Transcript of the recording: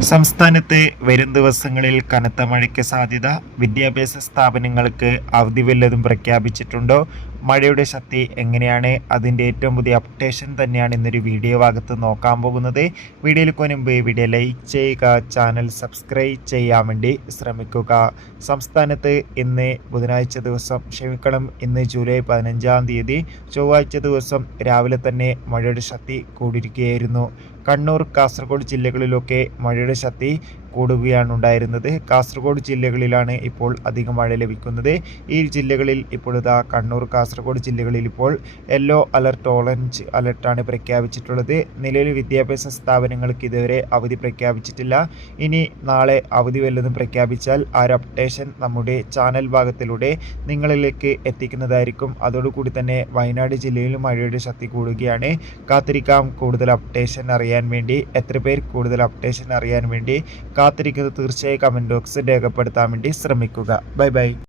സംസ്ഥാനത്ത് വരും ദിവസങ്ങളിൽ കനത്ത മഴയ്ക്ക് സാധ്യത. വിദ്യാഭ്യാസ സ്ഥാപനങ്ങൾക്ക് അവധി വല്ലതും പ്രഖ്യാപിച്ചിട്ടുണ്ടോ? മഴയുടെ ശക്തി എങ്ങനെയാണ്? അതിൻ്റെ ഏറ്റവും പുതിയ അപ്ഡേഷൻ തന്നെയാണ് ഇന്നൊരു വീഡിയോ ഭാഗത്ത് നോക്കാൻ പോകുന്നത്. വീഡിയോയിൽ മുൻപ് വീഡിയോ ലൈക്ക് ചെയ്യുക, ചാനൽ സബ്സ്ക്രൈബ് ചെയ്യാൻ വേണ്ടി ശ്രമിക്കുക. സംസ്ഥാനത്ത് ഇന്ന് ബുധനാഴ്ച ദിവസം ഇന്ന് ജൂലൈ 15-ാം തീയതി ചൊവ്വാഴ്ച ദിവസം രാവിലെ തന്നെ മഴയുടെ ശക്തി കൂടിയിരിക്കുകയായിരുന്നു. കണ്ണൂർ, കാസർഗോഡ് ജില്ലകളിലൊക്കെ മഴയുടെ ശക്തി കൂടുകയാണ് ഉണ്ടായിരുന്നത്. കാസർഗോഡ് ജില്ലകളിലാണ് ഇപ്പോൾ അധികം മഴ ലഭിക്കുന്നത്. ഈ ജില്ലകളിൽ ഇപ്പോൾ കണ്ണൂർ, കാസർഗോഡ് ജില്ലകളിൽ ഇപ്പോൾ യെല്ലോ അലർട്ട്, ഓറഞ്ച് അലർട്ടാണ് പ്രഖ്യാപിച്ചിട്ടുള്ളത്. നിലവിൽ വിദ്യാഭ്യാസ സ്ഥാപനങ്ങൾക്ക് ഇതുവരെ അവധി പ്രഖ്യാപിച്ചിട്ടില്ല. ഇനി നാളെ അവധി വല്ലതും പ്രഖ്യാപിച്ചാൽ ആ ഒരു അപ്ഡേഷൻ നമ്മുടെ ചാനൽ ഭാഗത്തിലൂടെ നിങ്ങളിലേക്ക് എത്തിക്കുന്നതായിരിക്കും. അതോടുകൂടി തന്നെ വയനാട് ജില്ലയിൽ മഴയുടെ ശക്തി കൂടുകയാണ്. കാത്തിരിക്കാം കൂടുതൽ അപ്ഡേഷൻ അറിയാൻ വേണ്ടി. എത്ര പേർ കൂടുതൽ അപ്ഡേഷൻ അറിയാൻ വേണ്ടി കാത്തിരിക്കുന്നത് തീർച്ചയായും കമൻറ്റ് ബോക്സിൽ രേഖപ്പെടുത്താൻ വേണ്ടി ശ്രമിക്കുക. Bye bye.